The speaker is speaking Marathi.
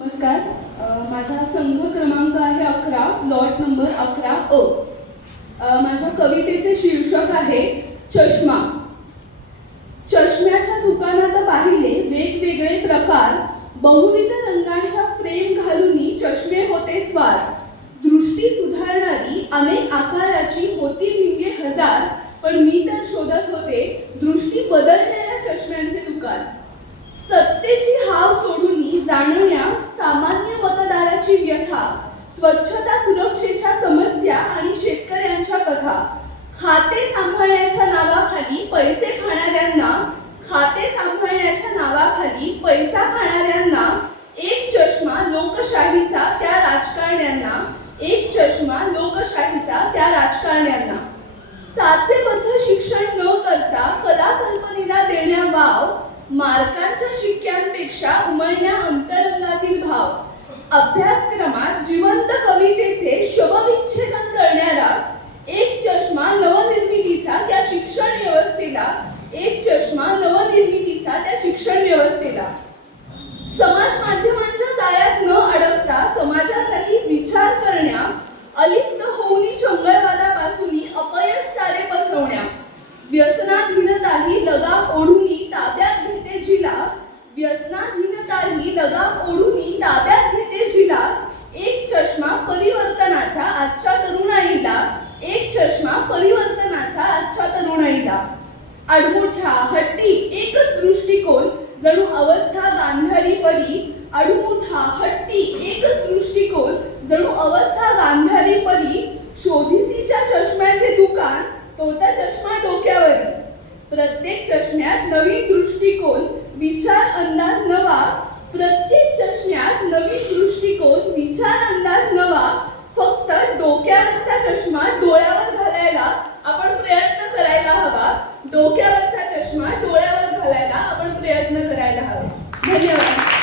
नमस्कार. माझा संघ क्रमांक आहे 11, लॉट नंबर 11 अ. माझ्या कवितेचे शीर्षक आहे चष्मा. चष्म्याच्या दुकानात पाहिले वेगवेगळे प्रकार, बहुविध रंगांच्या फ्रेम घालूनी चष्मे होते स्वार. दृष्टी सुधारणारी अनेक आकाराची होती भिंगे हजार, पण मी तर शोधत होते दृष्टी बदललेल्या चष्म्यांचे दुकान. सत्तेची हाव सोडून जाणण्या सामान्य मतदाराची व्यथा, स्वच्छता सुरक्षेच्या समस्या आणि शेतकऱ्यांच्या कथा. खाते सांभाळण्याच्या नावाखाली पैसे खाणाऱ्यांना, खाते सांभाळण्याच्या नावाखाली पैसा खाणाऱ्यांना एक चष्मा लोकशाहीचा त्या राजकारण्यांना, एक चष्मा लोकशाहीचा त्या राजकारण्यांना. साचेबद्ध शिक्षण न करता कला कल्पनेला देण्या वाव, मार्कांच्या शिक्क्यांपेक्षा उमलण्या अंतरंगातील भाव. अभ्यासक्रमात जिवंत कवितेचे शवविच्छेदन करणारा एक चष्मा नवनिर्मितीचा त्या शिक्षण व्यवस्थेला, एक चष्मा नवनिर्मितीचा त्या शिक्षण व्यवस्थेला. समाज माध्यमांच्या जाळ्यात न अडकता समाजासाठी विचार करण्या, अलिप्त होऊनी चंगळवादापासून अपयश सारे पसरवण्या. व्यसनाधीनताही लगाम ओढूनी ताब्यात घेते जिला, व्यसनाधीनताही लगाम ओढूनी ताब्यात घेते जिला. एक चष्मा परिवर्तनाचा आजच्या तरुणाईला, एक चष्मा परिवर्तनाचा आजच्या तरुणाईला. आडमुठा हट्टी एकच दृष्टिकोन जणू अवस्था गांधारी परी, आडमुठा हट्टी एकच दृष्टिकोन जणू अवस्था गांधारी परी. शोधिसीच्या चष्म्याचे दुकान, तोता चष्मा डोक्यावरी. प्रत्येक चष्म्यात नवीन दृष्टिकोन, विचार अंदाज नवा. प्रत्येक चष्म्यात नवीन दृष्टिकोन, विचार अंदाज नवा. फक्त डोक्यावरचा चष्मा डोळ्यावर घालायला आपण प्रयत्न करायला हवा. डोक्यावरचा चष्मा डोळ्यावर घालायला आपण प्रयत्न करायला हवे. धन्यवाद.